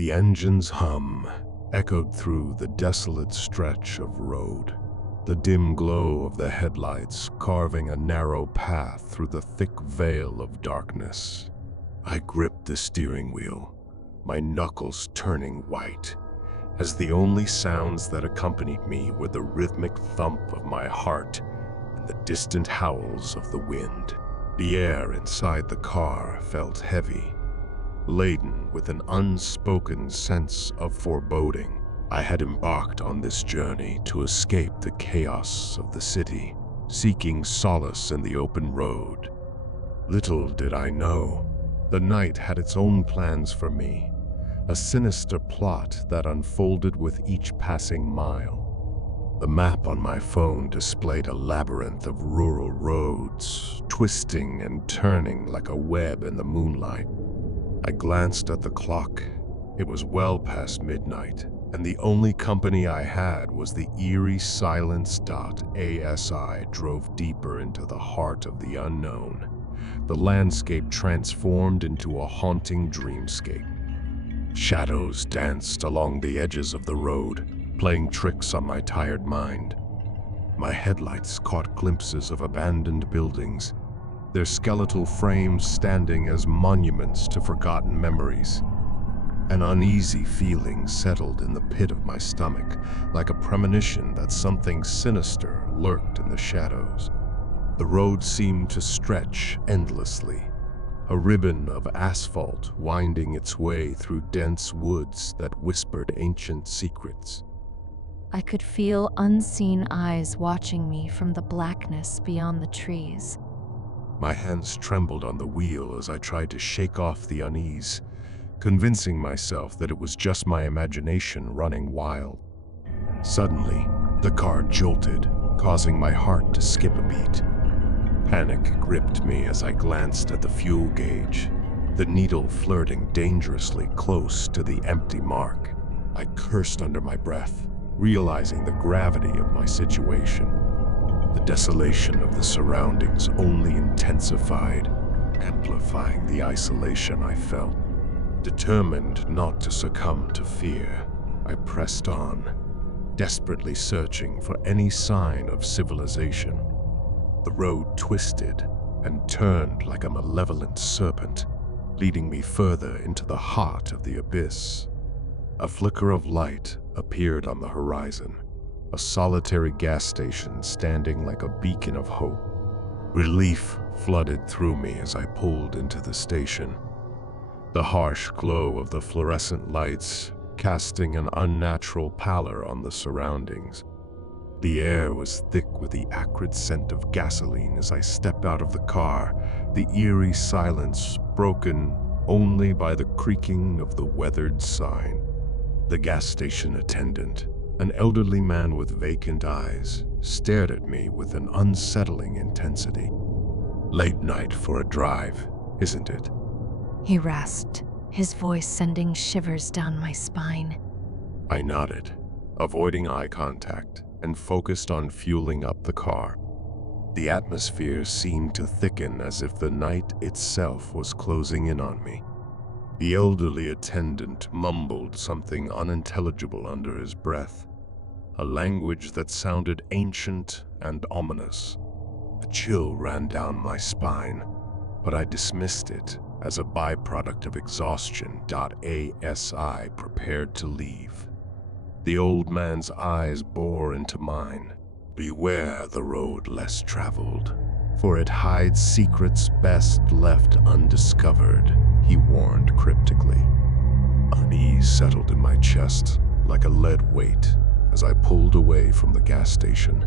The engine's hum echoed through the desolate stretch of road, the dim glow of the headlights carving a narrow path through the thick veil of darkness. I gripped the steering wheel, my knuckles turning white, as the only sounds that accompanied me were the rhythmic thump of my heart and the distant howls of the wind. The air inside the car felt heavy, laden with an unspoken sense of foreboding. I had embarked on this journey to escape the chaos of the city, seeking solace in the open road. Little did I know, the night had its own plans for me, a sinister plot that unfolded with each passing mile. The map on my phone displayed a labyrinth of rural roads, twisting and turning like a web in the moonlight. I glanced at the clock. It was well past midnight, and the only company I had was the eerie silence. As I drove deeper into the heart of the unknown, the landscape transformed into a haunting dreamscape. Shadows danced along the edges of the road, playing tricks on my tired mind. My headlights caught glimpses of abandoned buildings, their skeletal frames standing as monuments to forgotten memories. An uneasy feeling settled in the pit of my stomach, like a premonition that something sinister lurked in the shadows. The road seemed to stretch endlessly, a ribbon of asphalt winding its way through dense woods that whispered ancient secrets. I could feel unseen eyes watching me from the blackness beyond the trees. My hands trembled on the wheel as I tried to shake off the unease, convincing myself that it was just my imagination running wild. Suddenly, the car jolted, causing my heart to skip a beat. Panic gripped me as I glanced at the fuel gauge, the needle flirting dangerously close to the empty mark. I cursed under my breath, realizing the gravity of my situation. The desolation of the surroundings only intensified, amplifying the isolation I felt. Determined not to succumb to fear, I pressed on, desperately searching for any sign of civilization. The road twisted and turned like a malevolent serpent, leading me further into the heart of the abyss. A flicker of light appeared on the horizon, a solitary gas station standing like a beacon of hope. Relief flooded through me as I pulled into the station, the harsh glow of the fluorescent lights casting an unnatural pallor on the surroundings. The air was thick with the acrid scent of gasoline as I stepped out of the car, the eerie silence broken only by the creaking of the weathered sign. The gas station attendant, an elderly man with vacant eyes, stared at me with an unsettling intensity. "Late night for a drive, isn't it?" He rasped, his voice sending shivers down my spine. I nodded, avoiding eye contact, and focused on fueling up the car. The atmosphere seemed to thicken as if the night itself was closing in on me. The elderly attendant mumbled something unintelligible under his breath, a language that sounded ancient and ominous. A chill ran down my spine, but I dismissed it as a byproduct of exhaustion. As I prepared to leave, the old man's eyes bore into mine. "Beware the road less traveled, for it hides secrets best left undiscovered," he warned cryptically. Unease settled in my chest like a lead weight as I pulled away from the gas station,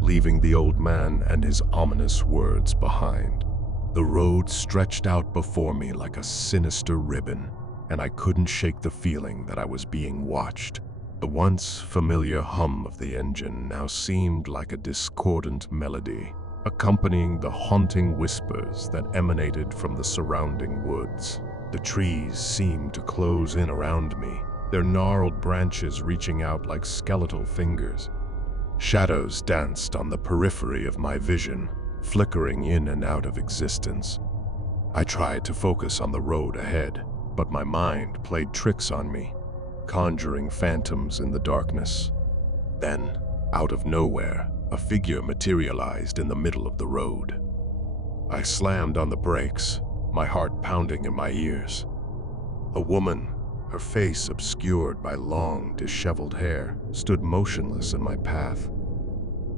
leaving the old man and his ominous words behind. The road stretched out before me like a sinister ribbon, and I couldn't shake the feeling that I was being watched. The once familiar hum of the engine now seemed like a discordant melody, accompanying the haunting whispers that emanated from the surrounding woods. The trees seemed to close in around me, their gnarled branches reaching out like skeletal fingers. Shadows danced on the periphery of my vision, flickering in and out of existence. I tried to focus on the road ahead, But my mind played tricks on me, conjuring phantoms in the darkness. Then, out of nowhere, a figure materialized in the middle of the road. I slammed on the brakes, my heart pounding in my ears. A woman, her face obscured by long, disheveled hair, stood motionless in my path.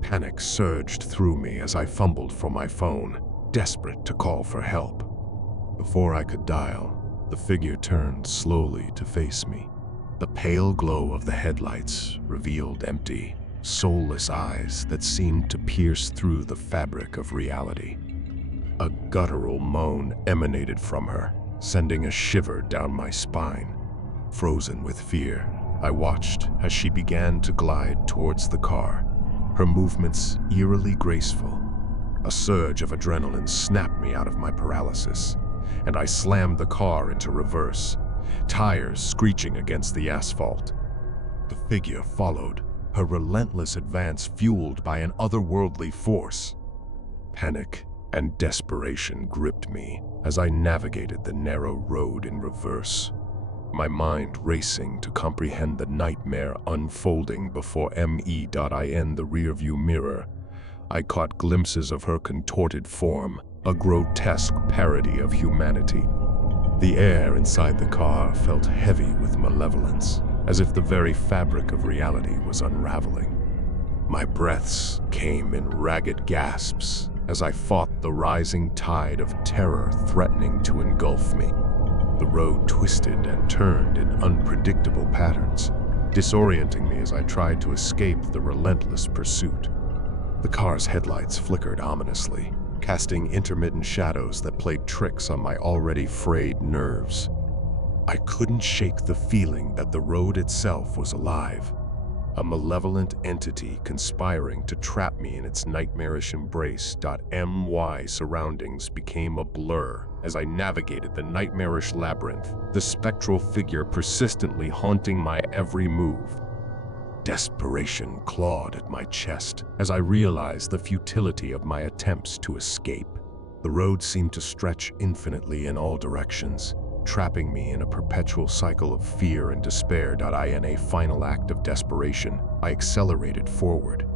Panic surged through me as I fumbled for my phone, desperate to call for help. Before I could dial, the figure turned slowly to face me. The pale glow of the headlights revealed empty, soulless eyes that seemed to pierce through the fabric of reality. A guttural moan emanated from her, sending a shiver down my spine. Frozen with fear, I watched as she began to glide towards the car, her movements eerily graceful. A surge of adrenaline snapped me out of my paralysis, and I slammed the car into reverse, tires screeching against the asphalt. The figure followed, her relentless advance fueled by an otherworldly force. Panic and desperation gripped me as I navigated the narrow road in reverse, my mind racing to comprehend the nightmare unfolding before me. In the rearview mirror, I caught glimpses of her contorted form, a grotesque parody of humanity. The air inside the car felt heavy with malevolence, as if the very fabric of reality was unraveling. My breaths came in ragged gasps as I fought the rising tide of terror threatening to engulf me. The road twisted and turned in unpredictable patterns, disorienting me as I tried to escape the relentless pursuit. The car's headlights flickered ominously, casting intermittent shadows that played tricks on my already frayed nerves. I couldn't shake the feeling that the road itself was alive, a malevolent entity conspiring to trap me in its nightmarish embrace. My surroundings became a blur as I navigated the nightmarish labyrinth, the spectral figure persistently haunting my every move. Desperation clawed at my chest as I realized the futility of my attempts to escape. The road seemed to stretch infinitely in all directions, trapping me in a perpetual cycle of fear and despair. In a final act of desperation, I accelerated forward,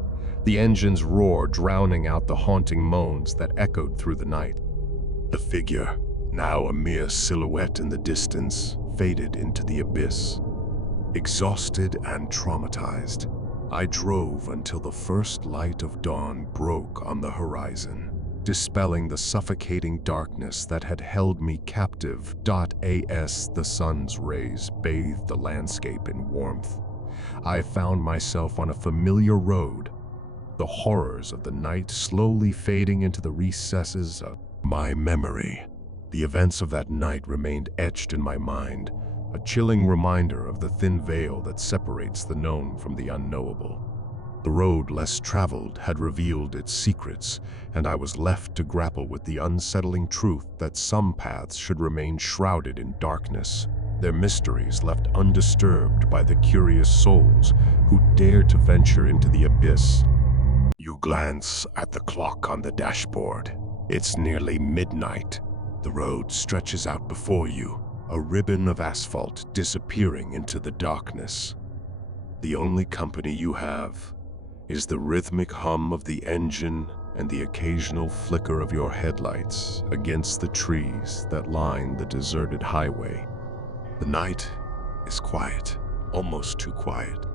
the engine's roar drowning out the haunting moans that echoed through the night. The figure, now a mere silhouette in the distance, faded into the abyss. Exhausted and traumatized, I drove until the first light of dawn broke on the horizon, dispelling the suffocating darkness that had held me captive. As the sun's rays bathed the landscape in warmth, I found myself on a familiar road, the horrors of the night slowly fading into the recesses of my memory. The events of that night remained etched in my mind, a chilling reminder of the thin veil that separates the known from the unknowable. The road less traveled had revealed its secrets, and I was left to grapple with the unsettling truth that some paths should remain shrouded in darkness, their mysteries left undisturbed by the curious souls who dared to venture into the abyss. You glance at the clock on the dashboard. It's nearly midnight. The road stretches out before you, a ribbon of asphalt disappearing into the darkness. The only company you have is the rhythmic hum of the engine and the occasional flicker of your headlights against the trees that line the deserted highway. The night is quiet, almost too quiet.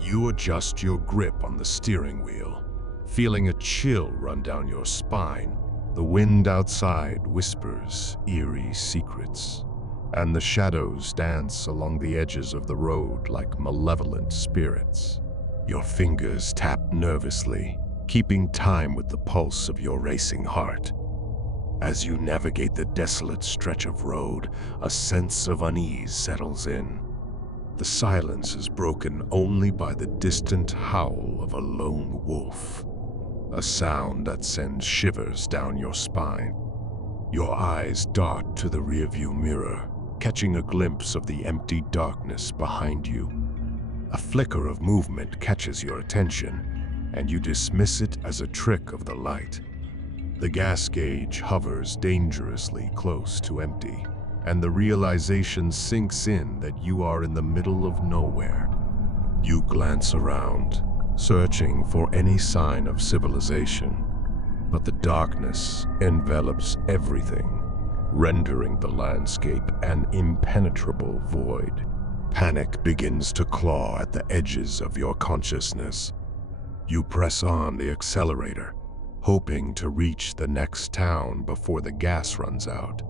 You adjust your grip on the steering wheel, feeling a chill run down your spine. The wind outside whispers eerie secrets, and the shadows dance along the edges of the road like malevolent spirits. Your fingers tap nervously, keeping time with the pulse of your racing heart. As you navigate the desolate stretch of road, a sense of unease settles in. The silence is broken only by the distant howl of a lone wolf, a sound that sends shivers down your spine. Your eyes dart to the rearview mirror, catching a glimpse of the empty darkness behind you. A flicker of movement catches your attention, and you dismiss it as a trick of the light. The gas gauge hovers dangerously close to empty, and the realization sinks in that you are in the middle of nowhere. You glance around, searching for any sign of civilization, but the darkness envelops everything, rendering the landscape an impenetrable void. Panic begins to claw at the edges of your consciousness. You press on the accelerator, hoping to reach the next town before the gas runs out.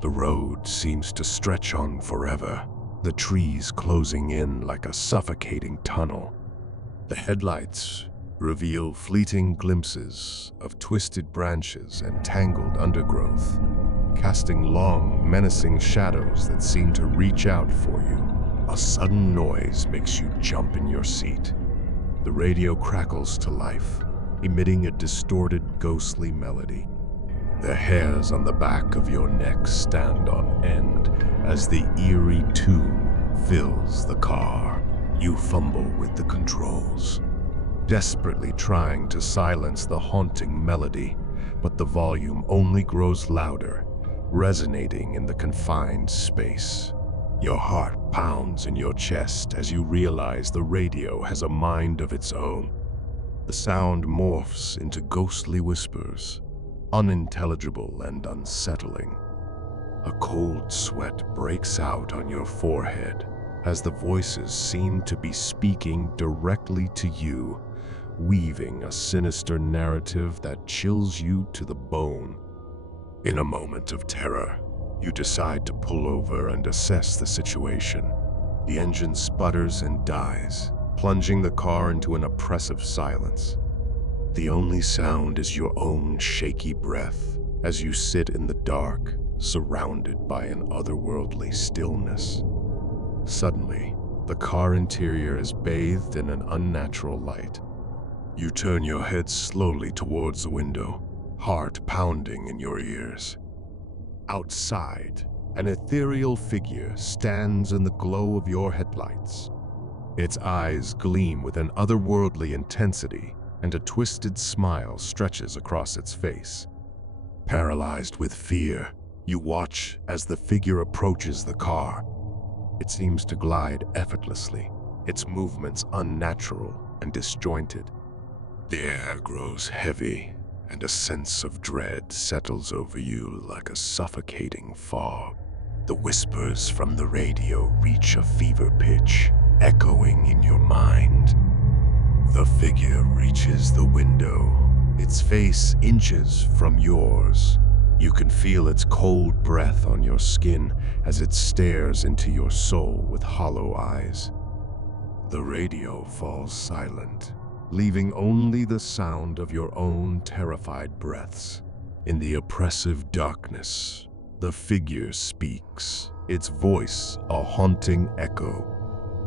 The road seems to stretch on forever, the trees closing in like a suffocating tunnel. The headlights reveal fleeting glimpses of twisted branches and tangled undergrowth, casting long, menacing shadows that seem to reach out for you. A sudden noise makes you jump in your seat. The radio crackles to life, emitting a distorted, ghostly melody. The hairs on the back of your neck stand on end as the eerie tune fills the car. You fumble with the controls, desperately trying to silence the haunting melody, but the volume only grows louder, resonating in the confined space. Your heart pounds in your chest as you realize the radio has a mind of its own. The sound morphs into ghostly whispers, unintelligible and unsettling. A cold sweat breaks out on your forehead as the voices seem to be speaking directly to you, weaving a sinister narrative that chills you to the bone. In a moment of terror, you decide to pull over and assess the situation. The engine sputters and dies, plunging the car into an oppressive silence. The only sound is your own shaky breath as you sit in the dark, surrounded by an otherworldly stillness. Suddenly, the car interior is bathed in an unnatural light. You turn your head slowly towards the window, heart pounding in your ears. Outside, an ethereal figure stands in the glow of your headlights. Its eyes gleam with an otherworldly intensity, and a twisted smile stretches across its face. Paralyzed with fear, you watch as the figure approaches the car. It seems to glide effortlessly, its movements unnatural and disjointed. The air grows heavy, and a sense of dread settles over you like a suffocating fog. The whispers from the radio reach a fever pitch, echoing in your mind. The figure reaches the window, its face inches from yours. You can feel its cold breath on your skin as it stares into your soul with hollow eyes. The radio falls silent, leaving only the sound of your own terrified breaths. In the oppressive darkness, the figure speaks, its voice a haunting echo.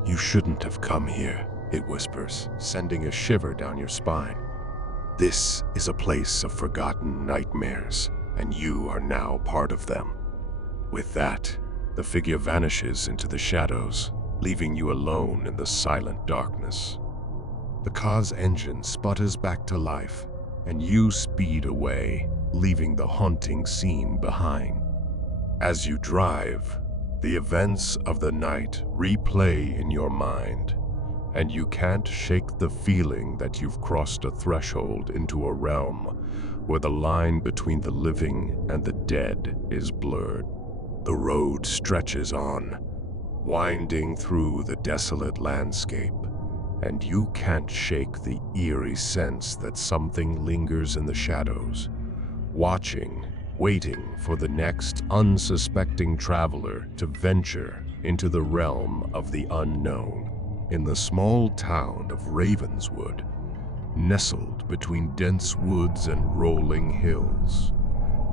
"You shouldn't have come here," it whispers, sending a shiver down your spine. "This is a place of forgotten nightmares, and you are now part of them." With that, the figure vanishes into the shadows, leaving you alone in the silent darkness. The car's engine sputters back to life, and you speed away, leaving the haunting scene behind. As you drive, the events of the night replay in your mind, and you can't shake the feeling that you've crossed a threshold into a realm where the line between the living and the dead is blurred. The road stretches on, winding through the desolate landscape, and you can't shake the eerie sense that something lingers in the shadows, watching, waiting for the next unsuspecting traveler to venture into the realm of the unknown. In the small town of Ravenswood, nestled between dense woods and rolling hills,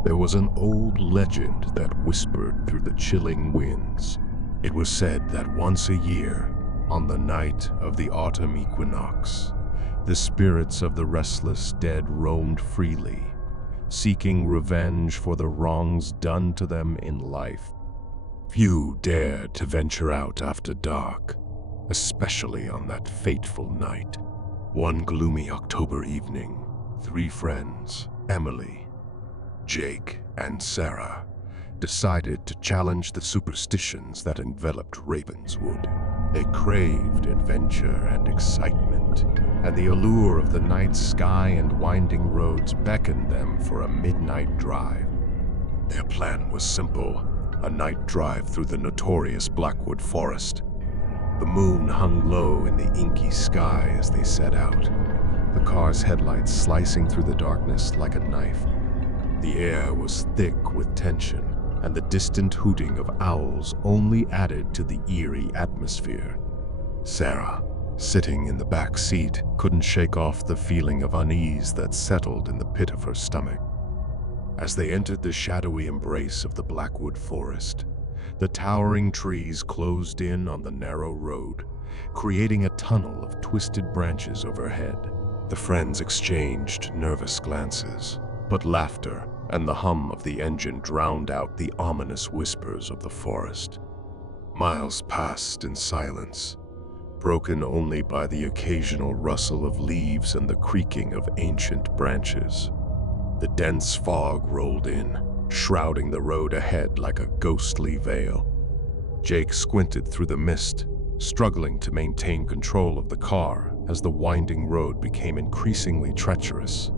there was an old legend that whispered through the chilling winds. It was said that once a year, on the night of the autumn equinox, the spirits of the restless dead roamed freely, seeking revenge for the wrongs done to them in life. Few dared to venture out after dark, especially on that fateful night. One gloomy October evening, 3 friends, Emily, Jake, and Sarah, decided to challenge the superstitions that enveloped Ravenswood. They craved adventure and excitement, and the allure of the night sky and winding roads beckoned them for a midnight drive. Their plan was simple: a night drive through the notorious Blackwood Forest. The moon hung low in the inky sky as they set out, the car's headlights slicing through the darkness like a knife. The air was thick with tension, and the distant hooting of owls only added to the eerie atmosphere. Sarah, sitting in the back seat, couldn't shake off the feeling of unease that settled in the pit of her stomach. As they entered the shadowy embrace of the Blackwood Forest, the towering trees closed in on the narrow road, creating a tunnel of twisted branches overhead. The friends exchanged nervous glances, but laughter and the hum of the engine drowned out the ominous whispers of the forest. Miles passed in silence, broken only by the occasional rustle of leaves and the creaking of ancient branches. The dense fog rolled in, shrouding the road ahead like a ghostly veil. Jake squinted through the mist, struggling to maintain control of the car as the winding road became increasingly treacherous.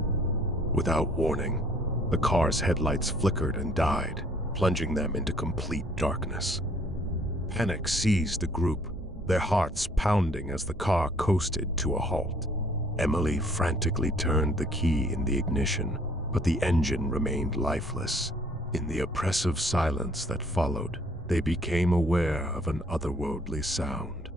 Without warning, the car's headlights flickered and died, plunging them into complete darkness. Panic seized the group, their hearts pounding as the car coasted to a halt. Emily frantically turned the key in the ignition, but the engine remained lifeless. In the oppressive silence that followed, they became aware of an otherworldly sound.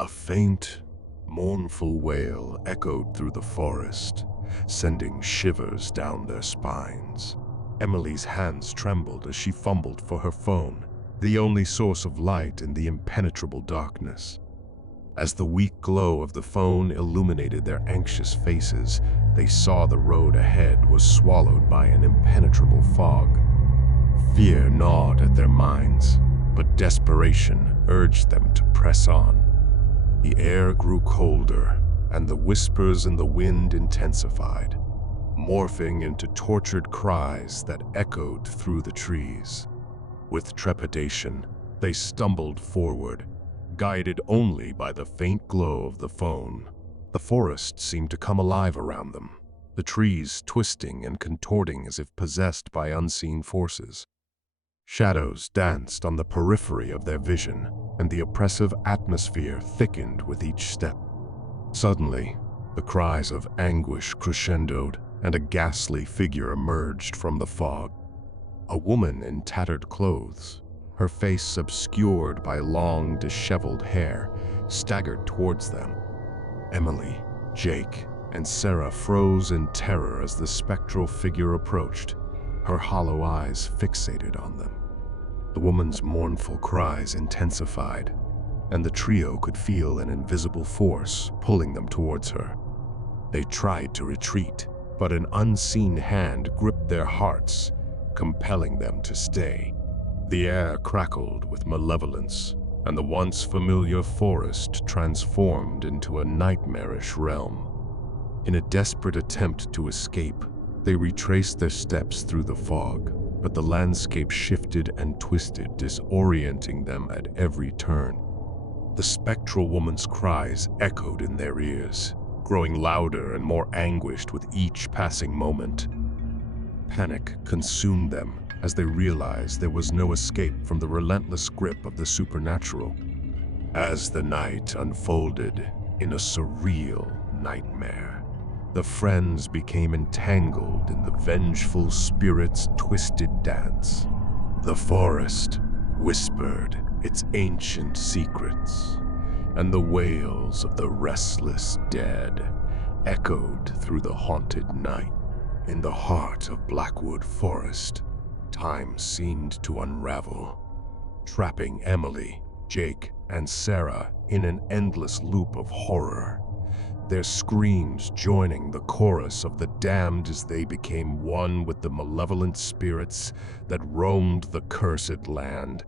A faint, mournful wail echoed through the forest, sending shivers down their spines. Emily's hands trembled as she fumbled for her phone, the only source of light in the impenetrable darkness. As the weak glow of the phone illuminated their anxious faces, they saw the road ahead was swallowed by an impenetrable fog. Fear gnawed at their minds, but desperation urged them to press on. The air grew colder, and the whispers in the wind intensified, morphing into tortured cries that echoed through the trees. With trepidation, they stumbled forward, guided only by the faint glow of the phone. The forest seemed to come alive around them, the trees twisting and contorting as if possessed by unseen forces. Shadows danced on the periphery of their vision, and the oppressive atmosphere thickened with each step. Suddenly, the cries of anguish crescendoed, and a ghastly figure emerged from the fog. A woman in tattered clothes, her face obscured by long, disheveled hair, staggered towards them. Emily, Jake, and Sarah froze in terror as the spectral figure approached, her hollow eyes fixated on them. The woman's mournful cries intensified, and the trio could feel an invisible force pulling them towards her. They tried to retreat, but an unseen hand gripped their hearts, compelling them to stay. The air crackled with malevolence, and the once familiar forest transformed into a nightmarish realm. In a desperate attempt to escape, they retraced their steps through the fog, but the landscape shifted and twisted, disorienting them at every turn. The spectral woman's cries echoed in their ears, growing louder and more anguished with each passing moment. Panic consumed them as they realized there was no escape from the relentless grip of the supernatural. As the night unfolded in a surreal nightmare, the friends became entangled in the vengeful spirit's twisted dance. The forest whispered its ancient secrets, and the wails of the restless dead echoed through the haunted night. In the heart of Blackwood Forest, time seemed to unravel, trapping Emily, Jake, and Sarah in an endless loop of horror, their screams joining the chorus of the damned as they became one with the malevolent spirits that roamed the cursed land.